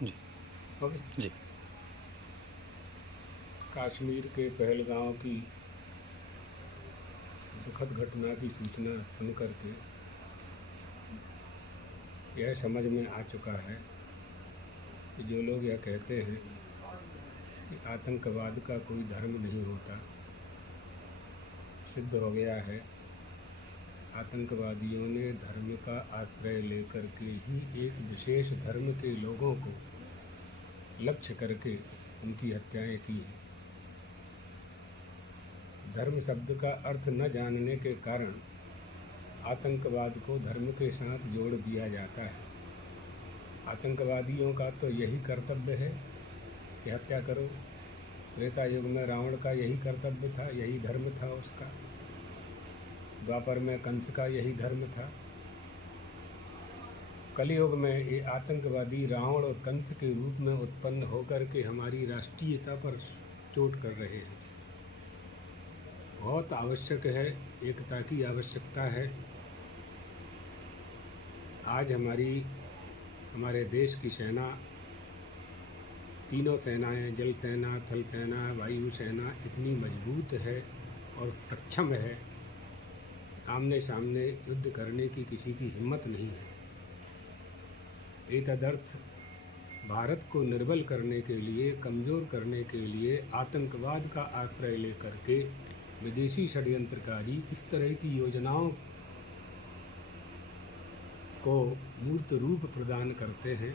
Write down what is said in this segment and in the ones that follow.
जी। Okay. जी। कश्मीर के पहलगांव की दुखद घटना की सूचना सुनकर के यह समझ में आ चुका है कि जो लोग यह कहते हैं कि आतंकवाद का कोई धर्म नहीं होता, सिद्ध हो गया है आतंकवादियों ने धर्म का आश्रय लेकर के ही एक विशेष धर्म के लोगों को लक्ष्य करके उनकी हत्याएं की हैं। धर्म शब्द का अर्थ न जानने के कारण आतंकवाद को धर्म के साथ जोड़ दिया जाता है। आतंकवादियों का तो यही कर्तव्य है कि हत्या करो। त्रेता युग में रावण का यही कर्तव्य था, यही धर्म था उसका। द्वापर में कंस का यही धर्म था। कलयुग में ये आतंकवादी रावण और कंस के रूप में उत्पन्न होकर के हमारी राष्ट्रीयता पर चोट कर रहे हैं। बहुत आवश्यक है, एकता की आवश्यकता है। आज हमारे देश की सेना, तीनों सेनाएं, जल सेना, थल सेना, वायु सेना इतनी मजबूत है और सक्षम है, आमने सामने युद्ध करने की किसी की हिम्मत नहीं है। एतदर्थ भारत को निर्बल करने के लिए, कमज़ोर करने के लिए आतंकवाद का आश्रय लेकर के विदेशी षड्यंत्रकारी इस तरह की योजनाओं को मूर्त रूप प्रदान करते हैं।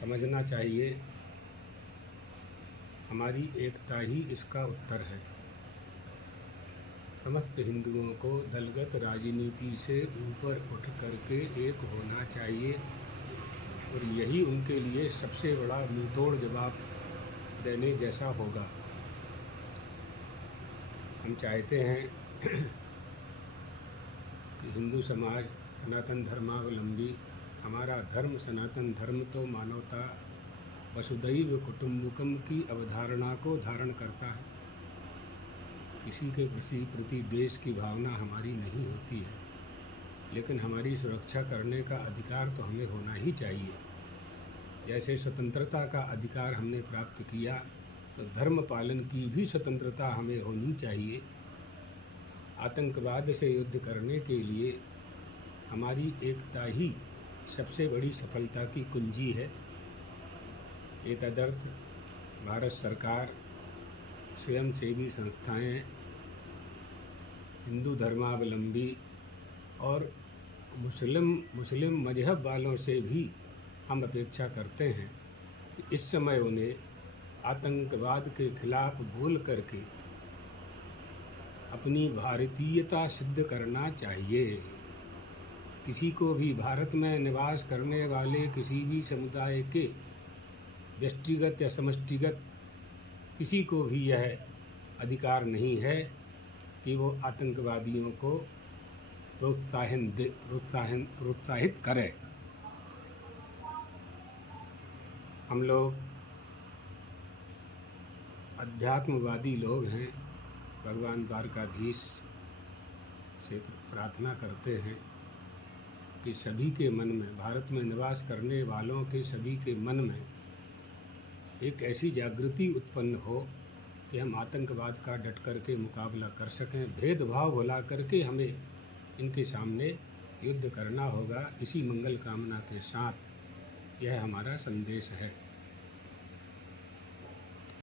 समझना चाहिए हमारी एकता ही इसका उत्तर है। समस्त हिंदुओं को दलगत राजनीति से ऊपर उठ करके एक होना चाहिए और यही उनके लिए सबसे बड़ा मुंहतोड़ जवाब देने जैसा होगा। हम चाहते हैं कि हिंदू समाज, सनातन धर्मावलंबी, हमारा धर्म सनातन धर्म तो मानवता, वसुधैव कुटुंबकम की अवधारणा को धारण करता है। किसी के प्रति देश की भावना हमारी नहीं होती है, लेकिन हमारी सुरक्षा करने का अधिकार तो हमें होना ही चाहिए। जैसे स्वतंत्रता का अधिकार हमने प्राप्त किया, तो धर्म पालन की भी स्वतंत्रता हमें होनी चाहिए। आतंकवाद से युद्ध करने के लिए हमारी एकता ही सबसे बड़ी सफलता की कुंजी है। एतदर्थ भारत सरकार, स्वयंसेवी संस्थाएं, हिंदू धर्मावलंबी और मुस्लिम मजहब वालों से भी हम अपेक्षा करते हैं कि इस समय उन्हें आतंकवाद के खिलाफ बोल करके अपनी भारतीयता सिद्ध करना चाहिए। किसी को भी भारत में निवास करने वाले किसी भी समुदाय के व्यष्टिगत या समष्टिगत किसी को भी यह अधिकार नहीं है कि वो आतंकवादियों को प्रोत्साहित करे। हम लोग अध्यात्मवादी लोग हैं। भगवान द्वारकाधीश से प्रार्थना करते हैं कि सभी के मन में, भारत में निवास करने वालों के सभी के मन में एक ऐसी जागृति उत्पन्न हो कि हम आतंकवाद का डट कर के मुकाबला कर सकें। भेदभाव भुला करके हमें इनके सामने युद्ध करना होगा। इसी मंगल कामना के साथ यह हमारा संदेश है।